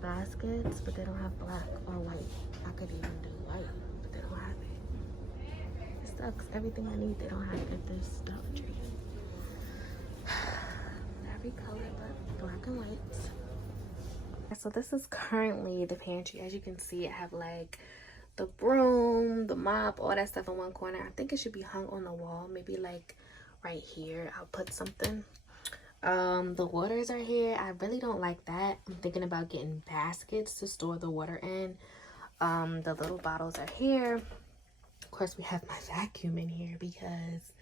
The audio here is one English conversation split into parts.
baskets, but they don't have black or white. I could even do white, but they don't have it. It sucks. Everything I need, they don't have it at this Dollar Tree. Every color but black and white. So this is currently the pantry. As you can see, I have like the broom, the mop, all that stuff in one corner. I think it should be hung on the wall, maybe like right here. I'll put something. The waters are here. I really don't like that. I'm thinking about getting baskets to store the water in. The little bottles are here. Of course, we have my vacuum in here because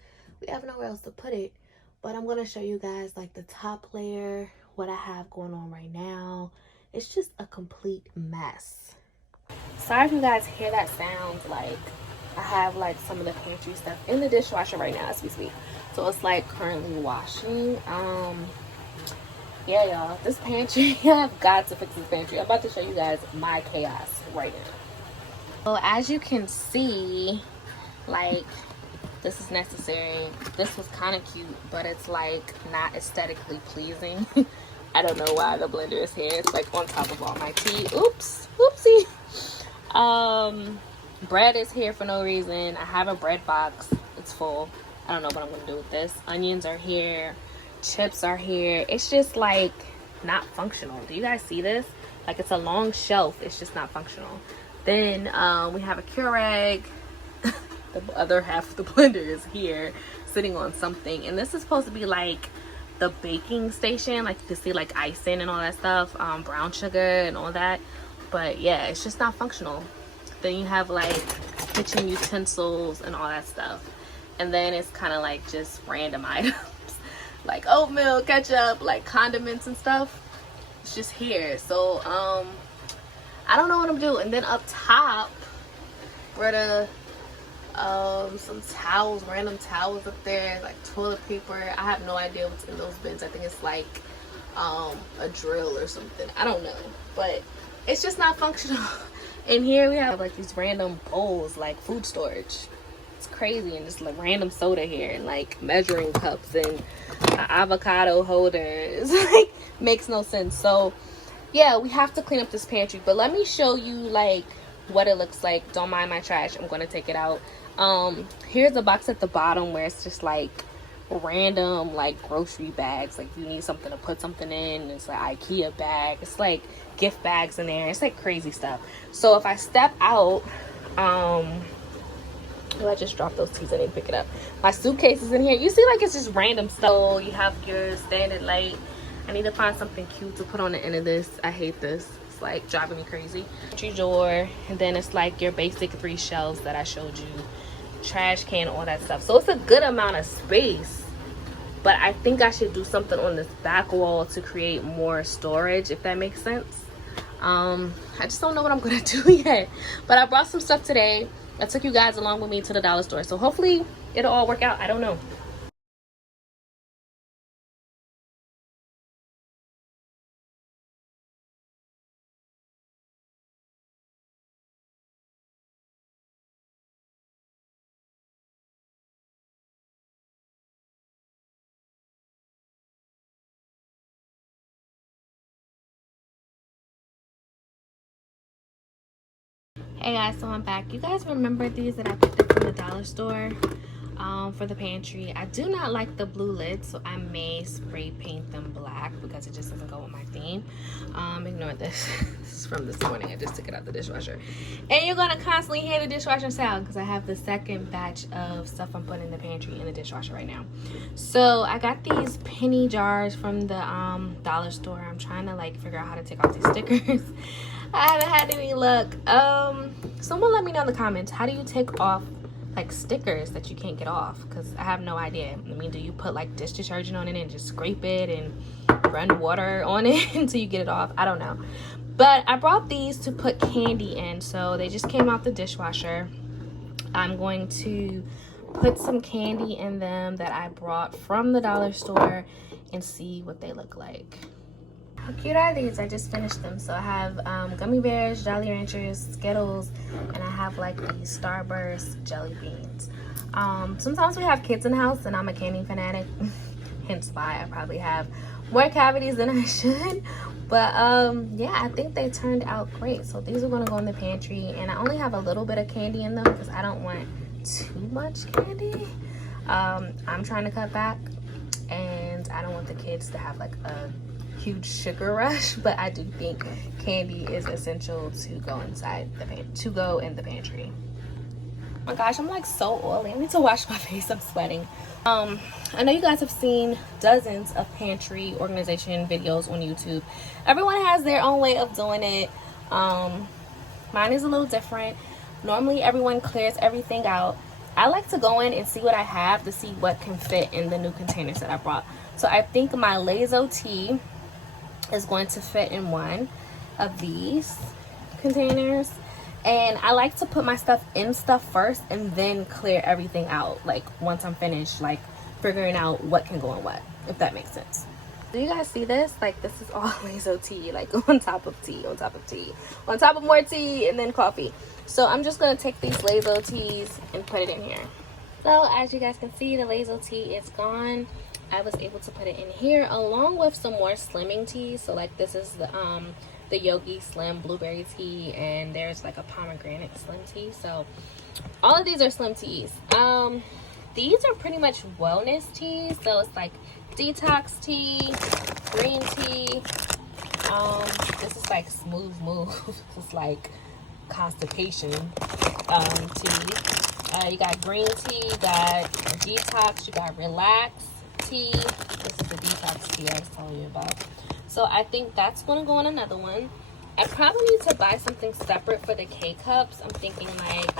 we have nowhere else to put it. But I'm going to show you guys like the top layer, what I have going on right now. It's just a complete mess. Sorry if you guys hear that sound. Like, I have like some of the pantry stuff in the dishwasher right now as we speak. So it's like currently washing. Yeah, y'all, this pantry, I've got to fix this pantry. I'm about to show you guys my chaos right now. So as you can see, like, this is necessary. This was kind of cute, but it's like not aesthetically pleasing. I don't know why the blender is here. It's like on top of all my tea. Oops, whoopsie. Bread is here for no reason. I have a bread box. It's full. I don't know what I'm gonna do with this. Onions are here. Chips are here. It's just like not functional. Do you guys see this? Like, it's a long shelf. It's just not functional. Then we have a Keurig. The other half of the blender is here sitting on something, and this is supposed to be like the baking station. Like, you can see like icing and all that stuff, brown sugar and all that. But yeah, it's just not functional. Then you have like kitchen utensils and all that stuff, and then it's kind of like just random items like oatmeal, ketchup, like condiments and stuff. It's just here. So I don't know what I'm doing. And then up top, Britta, some towels, random towels up there, like toilet paper. I have no idea what's in those bins. I think it's like a drill or something. I don't know, but it's just not functional. And here we have like these random bowls, like food storage. It's crazy. And just like random soda here, and like measuring cups and an avocado holder. It's like makes no sense. So yeah, we have to clean up this pantry, but let me show you like what it looks like. Don't mind my trash. I'm going to take it out. Here's a box at the bottom where it's just like random like grocery bags. Like, if you need something to put something in, it's like IKEA bag. It's like gift bags in there. It's like crazy stuff. So if I step out, oh, I just dropped those teas. I didn't pick it up. My suitcase is in here. You see, like, it's just random stuff. So you have your standard light. I need to find something cute to put on the end of this. I hate this. It's like driving me crazy. Pantry drawer, and then it's like your basic 3 shelves that I showed you, trash can, all that stuff. So it's a good amount of space, but I think I should do something on this back wall to create more storage, if that makes sense. I just don't know what I'm gonna do yet, but I brought some stuff today. I took you guys along with me to the dollar store, so hopefully it'll all work out. I don't know. Hey guys, so I'm back. You guys remember these that I picked up from the dollar store for the pantry? I do not like the blue lids, so I may spray paint them black because it just doesn't go with my theme. Ignore this. This is from this morning. I just took it out the dishwasher. And you're gonna constantly hear the dishwasher sound because I have the second batch of stuff I'm putting in the pantry in the dishwasher right now. So I got these penny jars from the dollar store. I'm trying to like figure out how to take off these stickers. I haven't had any luck. Someone let me know in the comments, how do you take off like stickers that you can't get off? Because I have no idea. I mean, do you put like dish detergent on it and just scrape it and run water on it until you get it off? I don't know. But I brought these to put candy in, so they just came out the dishwasher. I'm going to put some candy in them that I brought from the dollar store and see what they look like. How cute are these? I just finished them. So I have gummy bears, Jolly Ranchers, Skittles, and I have like these Starburst jelly beans. Sometimes we have kids in the house and I'm a candy fanatic, hence why I probably have more cavities than I should. But yeah, I think they turned out great. So these are gonna go in the pantry, and I only have a little bit of candy in them because I don't want too much candy. I'm trying to cut back, and I don't want the kids to have like a huge sugar rush, but I do think candy is essential to go inside the go in the pantry. Oh my gosh, I'm like so oily. I need to wash my face. I'm sweating. I know you guys have seen dozens of pantry organization videos on YouTube. Everyone has their own way of doing it. Mine is a little different. Normally everyone clears everything out. I like to go in and see what I have to see what can fit in the new containers that I brought. So I think my Lazo tea is going to fit in one of these containers. And I like to put my stuff in first and then clear everything out, like once I'm finished like figuring out what can go in what, if that makes sense. Do you guys see this? Like, this is all Lazo tea, like on top of tea, on top of tea, on top of more tea, and then coffee. So I'm just gonna take these Lazo teas and put it in here. So as you guys can see, the Lazo tea is gone. I was able to put it in here along with some more slimming teas. So like this is the Yogi Slim Blueberry Tea, and there's like a pomegranate slim tea. So all of these are slim teas. These are pretty much wellness teas. So it's like detox tea, green tea. This is like smooth move. It's like constipation tea. You got green tea, you got detox, you got relax tea. This is the detox tea I was telling you about. So I think that's going to go in another one. I probably need to buy something separate for the K-cups. I'm thinking like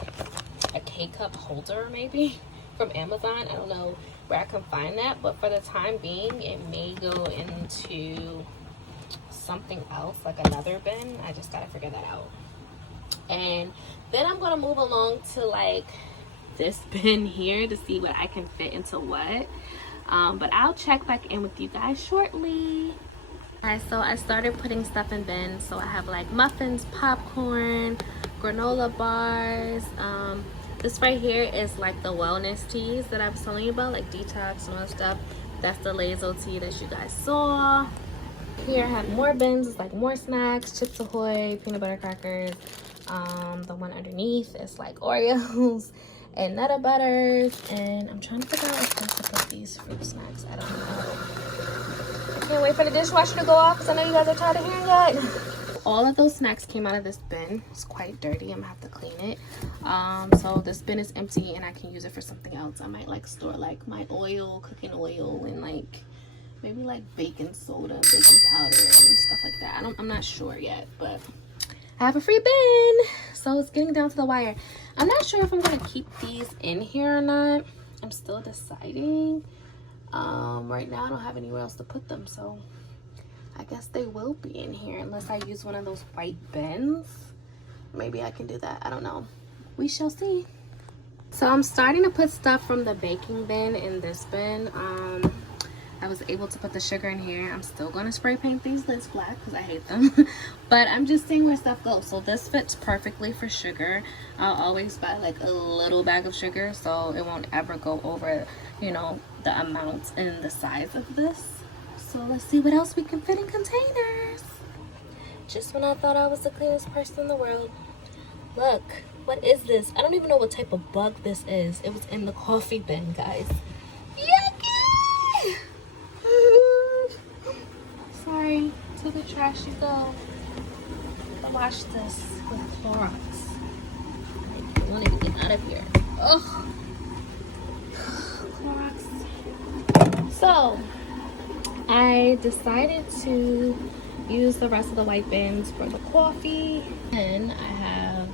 a K-cup holder maybe from Amazon. I don't know where I can find that, but for the time being, it may go into something else, like another bin. I just got to figure that out. And then I'm going to move along to like this bin here to see what I can fit into what. But I'll check back in with you guys shortly. Alright, so I started putting stuff in bins. So I have like muffins, popcorn, granola bars. This right here is like the wellness teas that I was telling you about, like detox and all that stuff. That's the Lazo tea that you guys saw. Here I have more bins. It's like more snacks, Chips Ahoy, peanut butter crackers. The one underneath is like Oreos and Nutter Butters. And I'm trying to figure out if I should put these fruit snacks. I don't know. Can't wait for the dishwasher to go off because I know you guys are tired of hearing that. All of those snacks came out of this bin. It's quite dirty. I'm gonna have to clean it. So this bin is empty and I can use it for something else. I might like store like my oil, cooking oil, and like maybe like baking soda, baking powder, and stuff like that. I'm not sure yet, but I have a free bin. So it's getting down to the wire. I'm not sure if I'm gonna keep these in here or not. I'm still deciding. Right now I don't have anywhere else to put them, so I guess they will be in here unless I use one of those white bins. Maybe I can do that. I don't know. We shall see. So I'm starting to put stuff from the baking bin in this bin. I was able to put the sugar in here. I'm still going to spray paint these lids black because I hate them. But I'm just seeing where stuff goes. So this fits perfectly for sugar. I'll always buy like a little bag of sugar so it won't ever go over, you know, the amount and the size of this. So let's see what else we can fit in containers. Just when I thought I was the cleanest person in the world. Look, what is this? I don't even know what type of bug this is. It was in the coffee bin, guys. Yucky! Sorry, to the trash you go. I wash this with Clorox. I want to get out of here. Ugh. Clorox. So, I decided to use the rest of the white bins for the coffee, and I have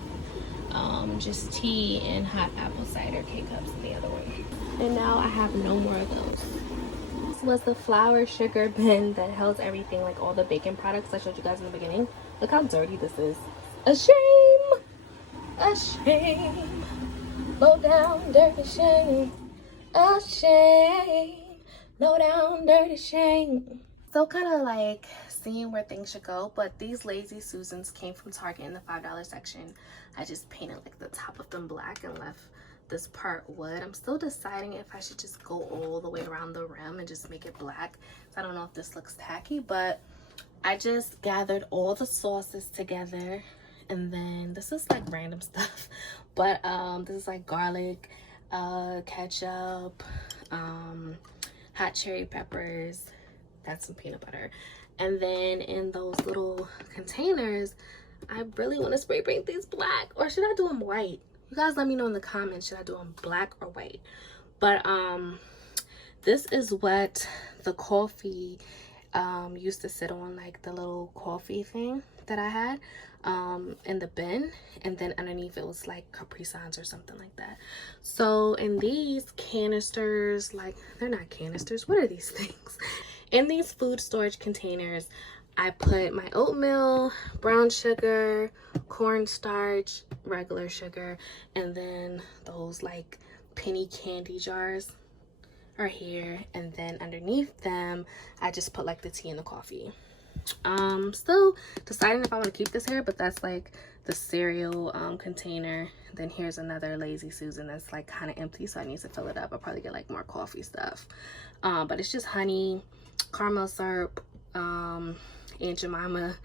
just tea and hot apple cider K-cups in the other one. And now I have no more of those. This was the flour sugar bin that held everything, like all the baking products I showed you guys in the beginning. Look how dirty this is. A shame! A shame! Low down, dirty shame. A shame! Low down, dirty shame. Still kind of like seeing where things should go, but these Lazy Susans came from Target in the $5 section. I just painted like the top of them black and left this part wood. I'm still deciding if I should just go all the way around the rim and just make it black. So I don't know if this looks tacky, but I just gathered all the sauces together, and then this is like random stuff, but this is like garlic, ketchup, hot cherry peppers, that's some peanut butter, and then in those little containers, I really want to spray paint these black, or should I do them white? You guys let me know in the comments, should I do them black or white? But this is what the coffee used to sit on, like the little coffee thing that I had in the bin, and then underneath it was like Capri Suns or something like that. So in these canisters, like they're not canisters, what are these things? In these food storage containers, I put my oatmeal, brown sugar, cornstarch, regular sugar, and then those like penny candy jars are here, and then underneath them I just put like the tea and the coffee. Still deciding if I want to keep this here, but that's like the cereal container. Then here's another Lazy Susan that's like kind of empty, so I need to fill it up. I'll probably get like more coffee stuff, but it's just honey, caramel syrup, Aunt Jemima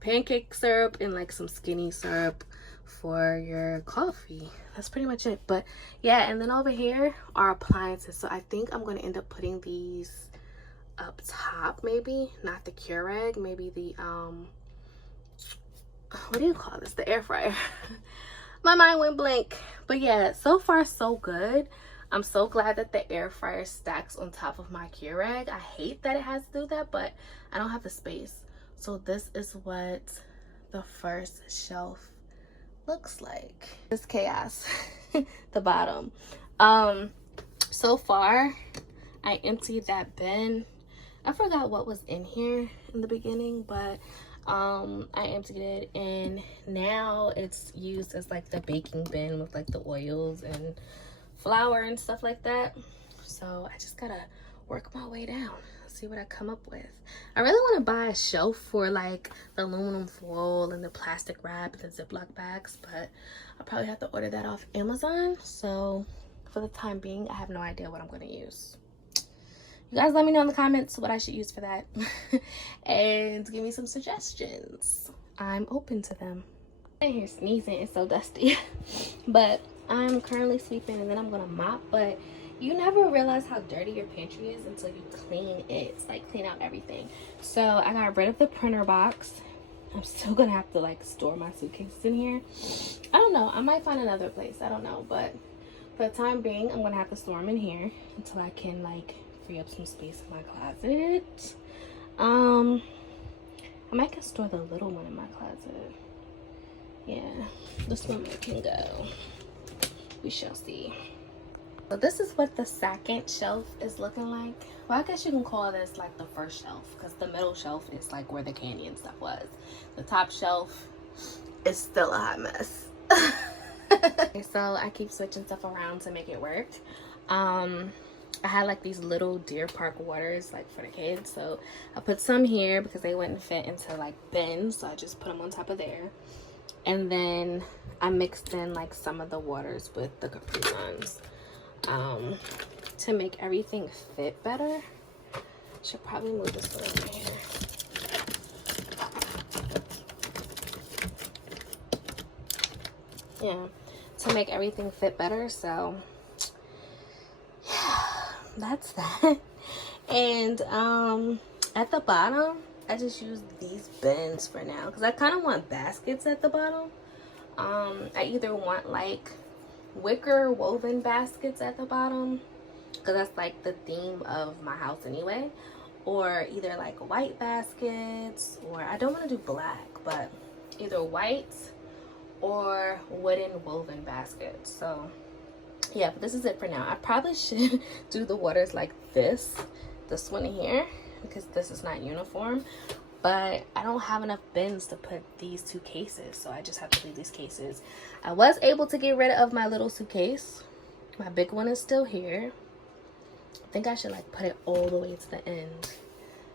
pancake syrup, and like some skinny syrup for your coffee. That's pretty much it. But yeah, and then over here are appliances. So I think I'm going to end up putting these up top, maybe not the Keurig, maybe the what do you call this, the air fryer. My mind went blank. But yeah, so far so good. I'm so glad that the air fryer stacks on top of my Keurig. I hate that it has to do that, but I don't have the space. So this is what the first shelf looks like. This chaos. The bottom. So far I emptied that bin. I forgot what was in here in the beginning, but I emptied it, and now it's used as like the baking bin with like the oils and flour and stuff like that. So I just gotta work my way down, see what I come up with. I really want to buy a shelf for like the aluminum foil and the plastic wrap and the Ziploc bags, but I'll probably have to order that off Amazon. So for the time being, I have no idea what I'm going to use. You guys let me know in the comments what I should use for that. And give me some suggestions. I'm open to them. I'm here sneezing, it's so dusty. But I'm currently sweeping, and then I'm gonna mop. But you never realize how dirty your pantry is until you clean it, like clean out everything. So I got rid of the printer box. I'm still gonna have to like store my suitcases in here. I don't know, I might find another place, I don't know, but for the time being I'm gonna have to store them in here until I can like free up some space in my closet. I might can store the little one in my closet. Yeah, this one can go. We shall see. So this is what the second shelf is looking like. Well, I guess you can call this like the first shelf, because the middle shelf is like where the candy and stuff was. The top shelf is still a hot mess. So I keep switching stuff around to make it work. I had like these little Deer Park waters like for the kids, so I put some here because they wouldn't fit into like bins, so I just put them on top of there. And then I mixed in like some of the waters with the Capri Suns to make everything fit better. Should probably move this over here. Yeah, to make everything fit better. So that's that. And at the bottom I just use these bins for now because I kind of want baskets at the bottom. I either want like wicker woven baskets at the bottom because that's like the theme of my house anyway, or either like white baskets, or I don't want to do black, but either white or wooden woven baskets. So yeah, but this is it for now. I probably should do the waters like this one here, because this is not uniform, but I don't have enough bins to put these two cases, so I just have to leave these cases. I was able to get rid of my little suitcase. My big one is still here. I think I should like put it all the way to the end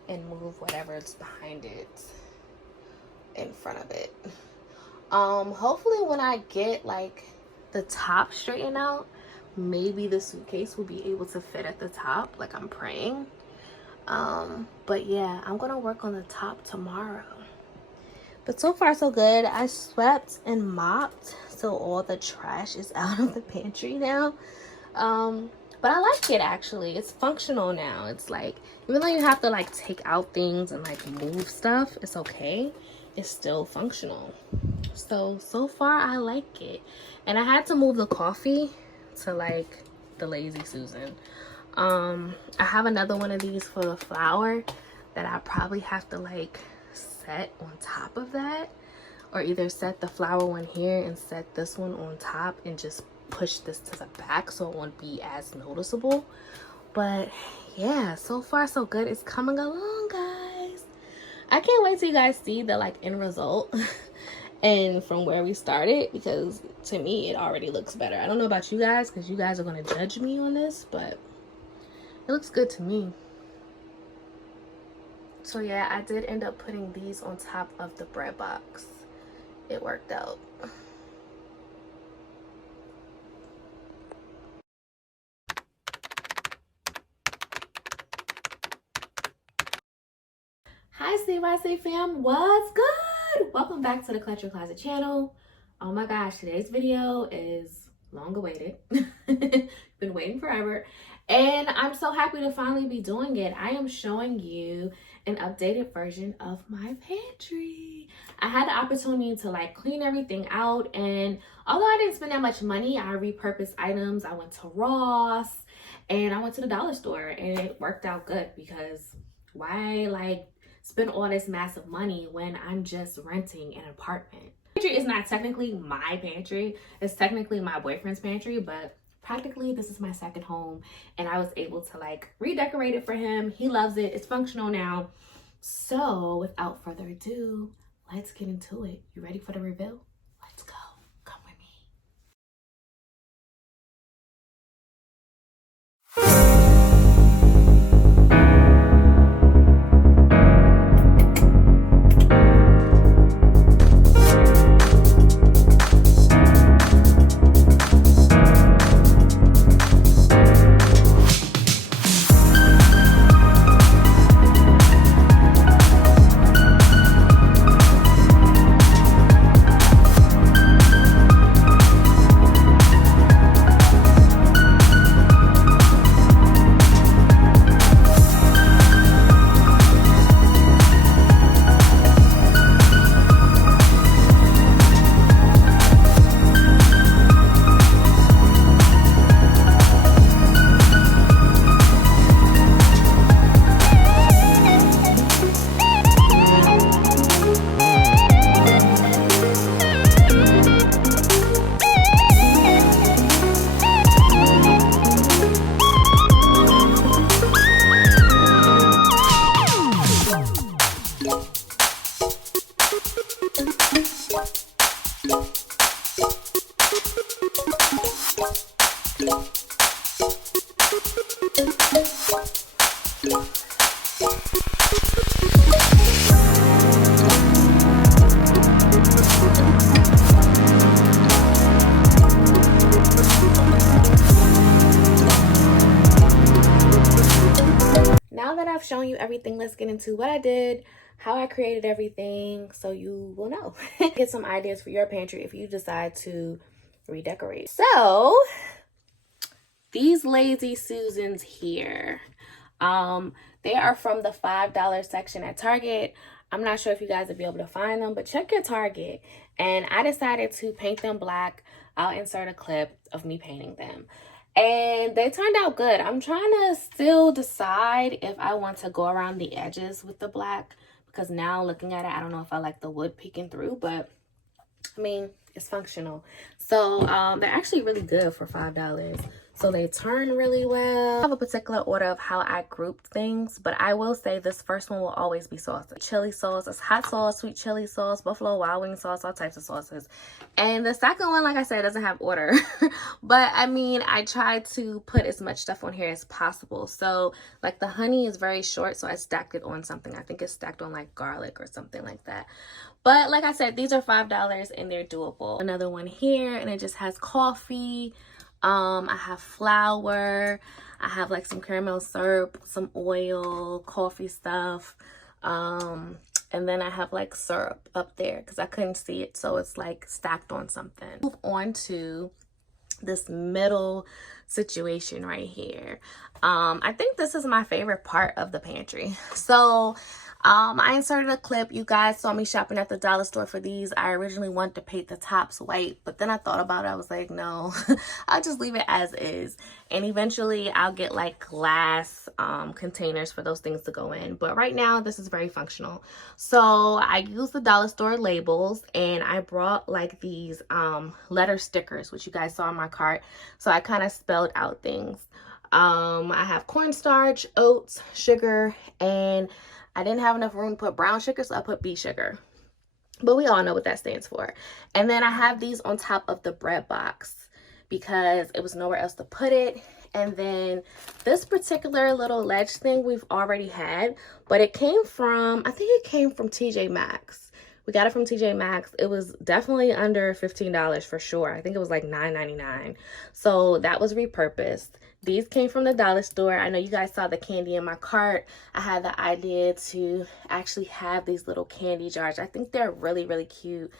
and move whatever is behind it in front of it. Hopefully when I get like the top straightened out, maybe the suitcase will be able to fit at the top, like I'm praying. But yeah, I'm gonna work on the top tomorrow. But so far so good. I swept and mopped, so all the trash is out of the pantry now. But I like it actually. It's functional now. It's like, even though you have to like take out things and like move stuff, it's okay. It's still functional. So far I like it. And I had to move the coffee to like the Lazy Susan. I have another one of these for the flour that I probably have to like set on top of that, or either set the flour one here and set this one on top and just push this to the back so it won't be as noticeable. But yeah, so far so good. It's coming along, guys. I can't wait till you guys see the like end result and from where we started, because to me it already looks better. I don't know about you guys, because you guys are going to judge me on this, but it looks good to me. So yeah, I did end up putting these on top of the bread box. It worked out. Hi CYC fam, what's good? Welcome back to the Clutch Your Closet channel. Oh my gosh, today's video is long awaited. Been waiting forever. And I'm so happy to finally be doing it. I am showing you an updated version of my pantry. I had the opportunity to like clean everything out, and although I didn't spend that much money, I repurposed items. I went to Ross and I went to the dollar store, and it worked out good, because why like spend all this massive money when I'm just renting an apartment? Pantry is not technically my pantry. It's technically my boyfriend's pantry, but practically this is my second home, and I was able to like redecorate it for him. He loves it. It's functional now. So without further ado, let's get into it. You ready for the reveal? Let's go. Come with me. Now that I've shown you everything, let's get into what I did, how I created everything, so you will know. Get some ideas for your pantry if you decide to redecorate. So these Lazy Susans here, they are from the $5 section at Target. I'm not sure if you guys will be able to find them, but check your Target. And I decided to paint them black. I'll insert a clip of me painting them. And they turned out good. I'm trying to still decide if I want to go around the edges with the black, because now looking at it, I don't know if I like the wood peeking through, but I mean, it's functional. So they're actually really good for $5. So they turn really well. I have a particular order of how I group things, but I will say this first one will always be sauces. Chili sauce, it's hot sauce, sweet chili sauce, buffalo wild wing sauce, all types of sauces. And the second one, like I said, doesn't have order. But I mean, I try to put as much stuff on here as possible. So like the honey is very short, so I stacked it on something. I think it's stacked on like garlic or something like that. But like I said, these are $5 and they're doable. Another one here, and it just has coffee. I have flour. I have like some caramel syrup, some oil, coffee stuff, and then I have like syrup up there because I couldn't see it, so it's like stacked on something. Move on to this middle situation right here. I think this is my favorite part of the pantry. So I inserted a clip. You guys saw me shopping at the dollar store for these. I originally wanted to paint the tops white, but then I thought about it. I was like, no, I'll just leave it as is. And eventually I'll get like glass containers for those things to go in. But right now, this is very functional. So I used the dollar store labels, and I brought like these letter stickers, which you guys saw in my cart. So I kind of spelled out things. I have cornstarch, oats, sugar, and I didn't have enough room to put brown sugar, so I put beet sugar. But we all know what that stands for. And then I have these on top of the bread box because it was nowhere else to put it. And then this particular little ledge thing we've already had, but it came from, I think it came from TJ Maxx. We got it from TJ Maxx. It was definitely under $15 for sure. I think it was like $9.99. So that was repurposed. These came from the dollar store. I know you guys saw the candy in my cart. I had the idea to actually have these little candy jars. I think they're really, really cute.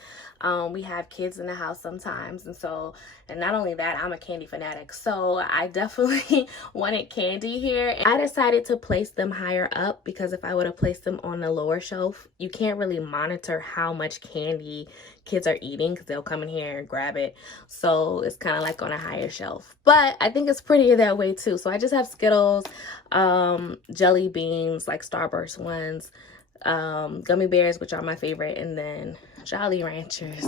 We have kids in the house sometimes, and not only that, I'm a candy fanatic, so I definitely wanted candy here. I decided to place them higher up because if I would have placed them on the lower shelf, you can't really monitor how much candy kids are eating because they'll come in here and grab it. So it's kind of like on a higher shelf, but I think it's prettier that way too. So I just have Skittles, jelly beans, like Starburst ones, gummy bears, which are my favorite, and then Jolly Ranchers.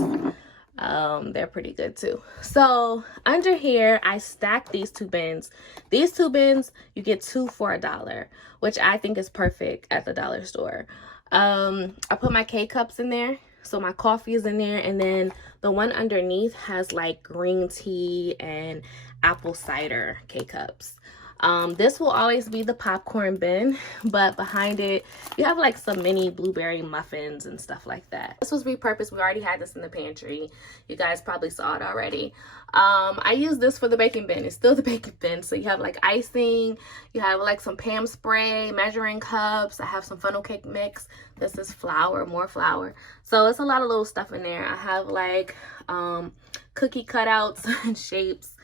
They're pretty good too. So under here I stacked these two bins. These two bins, you get 2 for $1, which I think is perfect at the dollar store. I put my K-cups in there, so my coffee is in there, and then the one underneath has like green tea and apple cider K-cups. This will always be the popcorn bin, but behind it, you have like some mini blueberry muffins and stuff like that. This was repurposed. We already had this in the pantry. You guys probably saw it already. I use this for the baking bin. It's still the baking bin. So you have like icing, you have like some Pam spray, measuring cups. I have some funnel cake mix. This is flour, more flour. So it's a lot of little stuff in there. I have like cookie cutouts and shapes,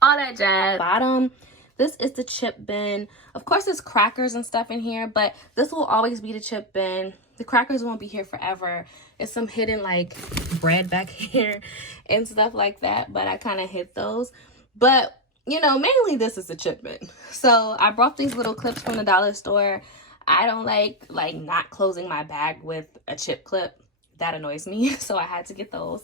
all that jazz. Bottom, this is the chip bin. Of course, there's crackers and stuff in here, but this will always be the chip bin. The crackers won't be here forever. It's some hidden like bread back here and stuff like that, but I kind of hid those. But, you know, mainly this is the chip bin. So I brought these little clips from the dollar store. I don't like not closing my bag with a chip clip. That annoys me, so I had to get those.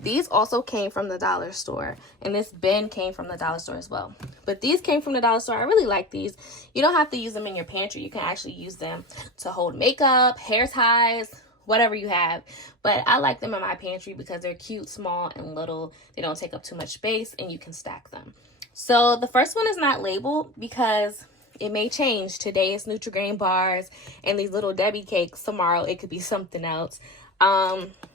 These also came from the dollar store, and this bin came from the dollar store as well. But these came from the dollar store. I really like these. You don't have to use them in your pantry. You can actually use them to hold makeup, hair ties, whatever you have. But I like them in my pantry because they're cute, small, and little. They don't take up too much space, and you can stack them. So the first one is not labeled because it may change. Today it's Nutri-Grain bars and these little Debbie cakes. Tomorrow it could be something else.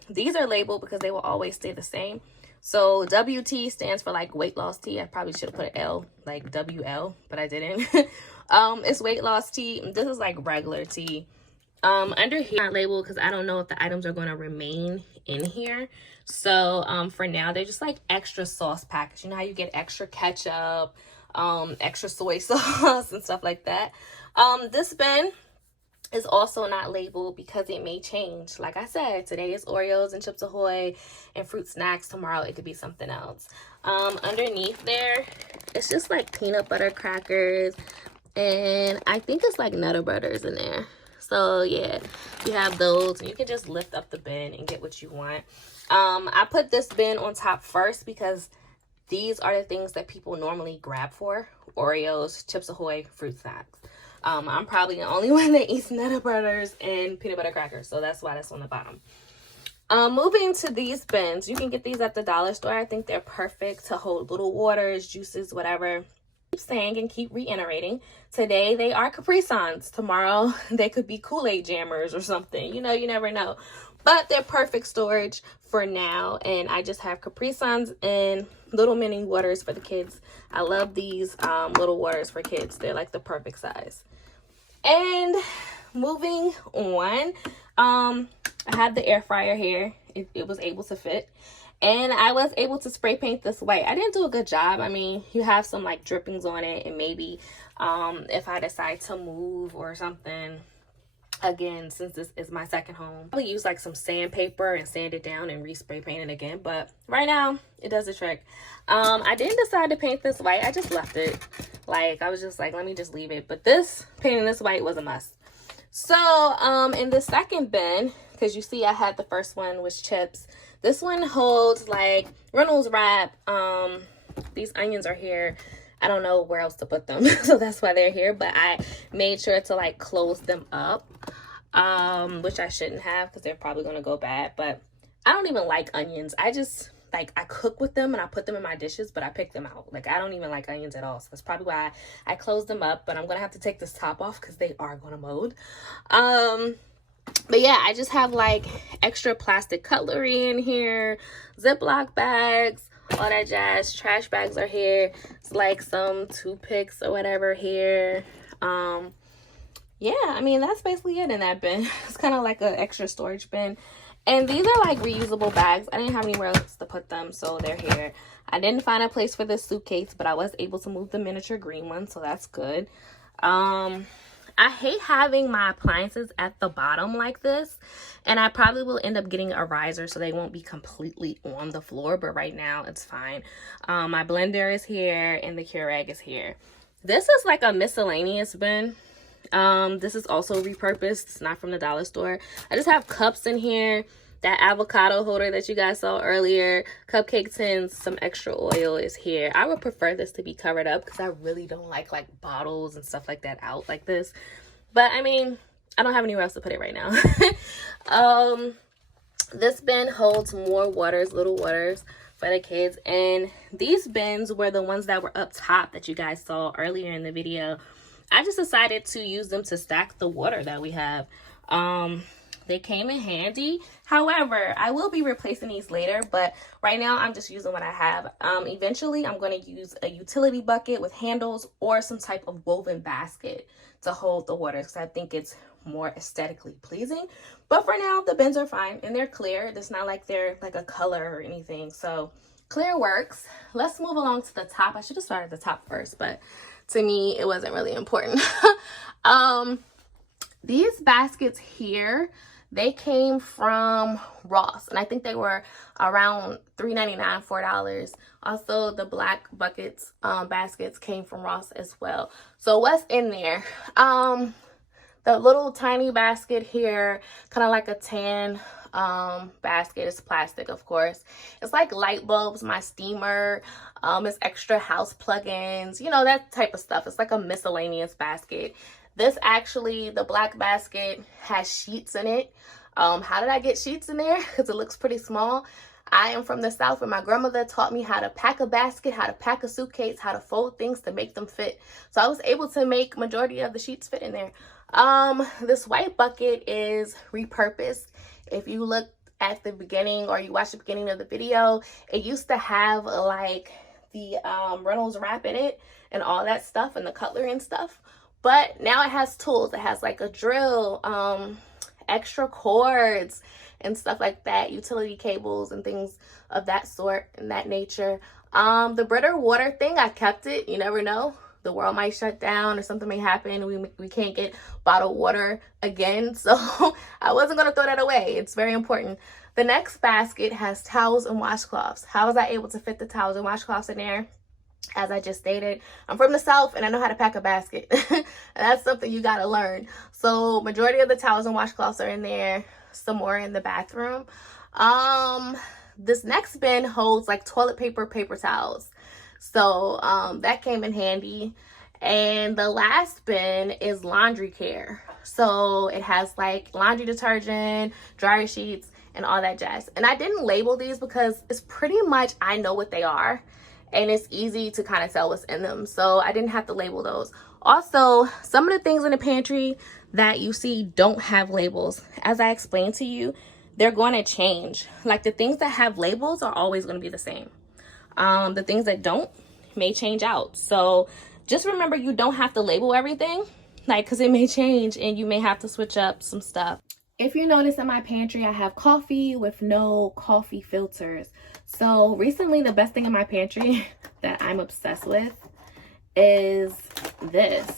These are labeled because they will always stay the same. So WT stands for like weight loss tea. I probably should have put an L, like WL, but I didn't. It's weight loss tea. This is like regular tea. Under here, not labeled because I don't know if the items are going to remain in here. So for now, they're just like extra sauce packets. You know how you get extra ketchup, extra soy sauce and stuff like that. This bin is also not labeled because it may change. Like I said, today is Oreos and Chips Ahoy and fruit snacks. Tomorrow it could be something else. Underneath there, it's just like peanut butter crackers, and I think it's like Nutter Butters in there. So yeah, you have those, and you can just lift up the bin and get what you want. I put this bin on top first because these are the things that people normally grab for: Oreos, Chips Ahoy, fruit snacks. I'm probably the only one that eats Nutter Butters and peanut butter crackers, so that's why that's on the bottom. Moving to these bins, you can get these at the dollar store. I think they're perfect to hold little waters, juices, whatever. Keep saying and keep reiterating, today they are Capri Suns. Tomorrow they could be Kool-Aid jammers or something. You know, you never know. but they're perfect storage for now. And I just have Capri Suns and little mini waters for the kids. I love these little waters for kids. They're like the perfect size. And moving on, I had the air fryer here. It was able to fit. And I was able to spray paint this white. I didn't do a good job. I mean, you have some like drippings on it, and maybe if I decide to move or something, again, since this is my second home, I'll use like some sandpaper and sand it down and respray paint it again. But right now, it does the trick. I didn't decide to paint this white. I just left it. Like, I was just like, let me just leave it. But this, painting this white was a must. So, in the second bin, because you see I had the first one was chips. This one holds like Reynolds wrap. These onions are here. I don't know where else to put them, so that's why they're here. But I made sure to like close them up, which I shouldn't have because they're probably gonna go bad. But I don't even like onions. I just like, I cook with them and I put them in my dishes, but I pick them out. Like, I don't even like onions at all. So that's probably why I closed them up. But I'm gonna have to take this top off because they are gonna mold. But yeah, I just have like extra plastic cutlery in here, Ziploc bags, all that jazz. Trash bags are here. It's like some toothpicks or whatever here. Yeah, I mean, that's basically it in that bin. It's kind of like an extra storage bin. And these are like reusable bags. I didn't have anywhere else to put them, so they're here. I didn't find a place for this suitcase, but I was able to move the miniature green one, so that's good. I hate having my appliances at the bottom like this, and I probably will end up getting a riser so they won't be completely on the floor, but right now it's fine. My blender is here and the Keurig is here. This is like a miscellaneous bin. This is also repurposed. It's not from the dollar store. I just have cups in here, that avocado holder that you guys saw earlier, cupcake tins, some extra oil is here. I would prefer this to be covered up because I really don't like bottles and stuff like that out like this. But I mean, I don't have anywhere else to put it right now. This bin holds more waters, little waters for the kids. And these bins were the ones that were up top that you guys saw earlier in the video. I just decided to use them to stack the water that we have. They came in handy. However, I will be replacing these later, but right now I'm just using what I have. Eventually, I'm going to use a utility bucket with handles or some type of woven basket to hold the water because I think it's more aesthetically pleasing. But for now, the bins are fine and they're clear. It's not like they're like a color or anything. So clear works. Let's move along to the top. I should have started at the top first, but to me, it wasn't really important. These baskets here, they came from Ross, and I think they were around $3.99, $4. Also, the black buckets, baskets came from Ross as well. So what's in there? The little tiny basket here, kind of like a tan basket. It's plastic, of course. It's like light bulbs, my steamer, it's extra house plugins, you know, that type of stuff. It's like a miscellaneous basket. This actually, the black basket has sheets in it. How did I get sheets in there? Because it looks pretty small. I am from the South, and my grandmother taught me how to pack a basket, how to pack a suitcase, how to fold things to make them fit. So I was able to make majority of the sheets fit in there. This white bucket is repurposed. If you look at the beginning or you watch the beginning of the video, it used to have like the Reynolds wrap in it and all that stuff and the cutlery and stuff. But now it has tools. It has like a drill, extra cords and stuff like that, utility cables and things of that sort and that nature. The Brita water thing, I kept it. You never know. The world might shut down or something may happen. We can't get bottled water again. So I wasn't going to throw that away. It's very important. The next basket has towels and washcloths. How was I able to fit the towels and washcloths in there? As I just stated, I'm from the South and I know how to pack a basket. And that's something you got to learn. So majority of the towels and washcloths are in there. Some more in the bathroom. This next bin holds like toilet paper, paper towels. So that came in handy. And the last bin is laundry care. So it has like laundry detergent, dryer sheets, and all that jazz. And I didn't label these because it's pretty much, I know what they are. And it's easy to kind of tell what's in them. So I didn't have to label those. Also, some of the things in the pantry that you see don't have labels. As I explained to you, they're going to change. Like the things that have labels are always going to be the same. The things that don't may change out. So just remember, you don't have to label everything, like, because it may change and you may have to switch up some stuff. If you notice in my pantry, I have coffee with no coffee filters. So recently, the best thing in my pantry that I'm obsessed with is this.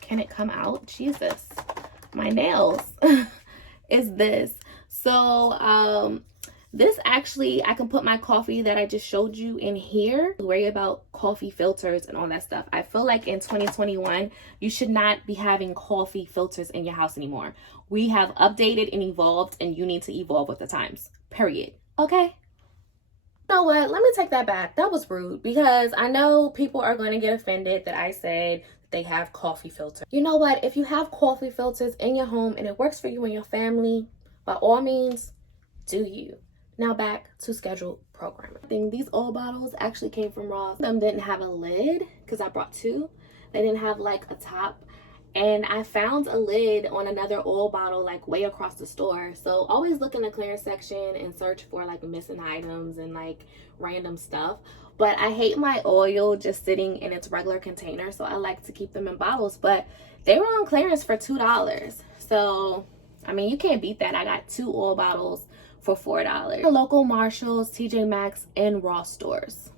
Can it come out? Jesus, my nails. Is this. So this actually, I can put my coffee that I just showed you in here. Worry about coffee filters and all that stuff. I feel like in 2021, you should not be having coffee filters in your house anymore. We have updated and evolved, and you need to evolve with the times, period. Okay? You know what? Let me take that back. That was rude, because I know people are going to get offended that I said they have coffee filters. You know what? If you have coffee filters in your home and it works for you and your family, by all means, do you. Now back to scheduled programming. These oil bottles actually came from Ross. Them didn't have a lid because I brought two. They didn't have like a top. And I found a lid on another oil bottle like way across the store. So always look in the clearance section and search for like missing items and like random stuff. But I hate my oil just sitting in its regular container, so I like to keep them in bottles. But they were on clearance for $2. So I mean, you can't beat that. I got 2 oil bottles for $4. Local Marshalls, TJ Maxx, and Ross stores.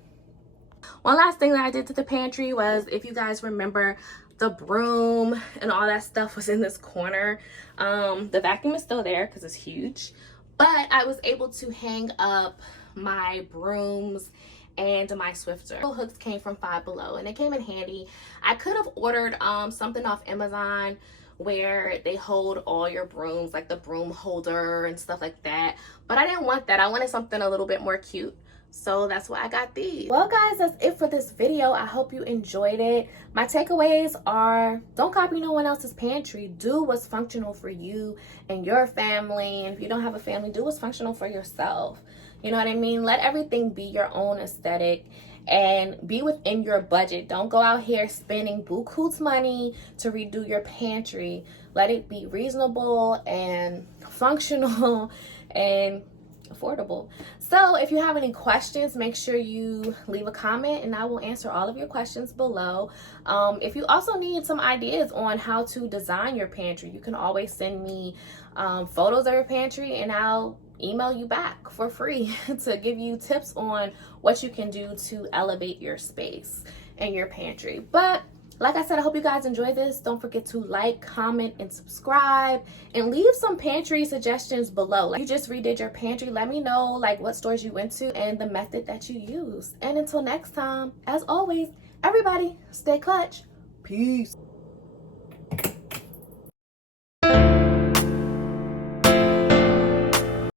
One last thing that I did to the pantry was, if you guys remember, the broom and all that stuff was in this corner. The vacuum is still there because it's huge, but I was able to hang up my brooms and my Swiffer. The hooks came from Five Below and it came in handy. I could have ordered something off Amazon where they hold all your brooms, like the broom holder and stuff like that, but I didn't want that. I wanted something a little bit more cute, so that's why I got these. Well guys, that's it for this video. I hope you enjoyed it. My takeaways are, don't copy no one else's pantry. Do what's functional for you and your family, and if you don't have a family, do what's functional for yourself. You know what I mean? Let everything be your own aesthetic and be within your budget. Don't go out here spending buku's money to redo your pantry. Let it be reasonable and functional and affordable. So if you have any questions, make sure you leave a comment and I will answer all of your questions below. If you also need some ideas on how to design your pantry, you can always send me photos of your pantry and I'll email you back for free to give you tips on what you can do to elevate your space and your pantry. But like I said, I hope you guys enjoy this. Don't forget to like, comment, and subscribe, and leave some pantry suggestions below. Like, you just redid your pantry, let me know like what stores you went to and the method that you used. And until next time, as always, everybody stay clutch. Peace.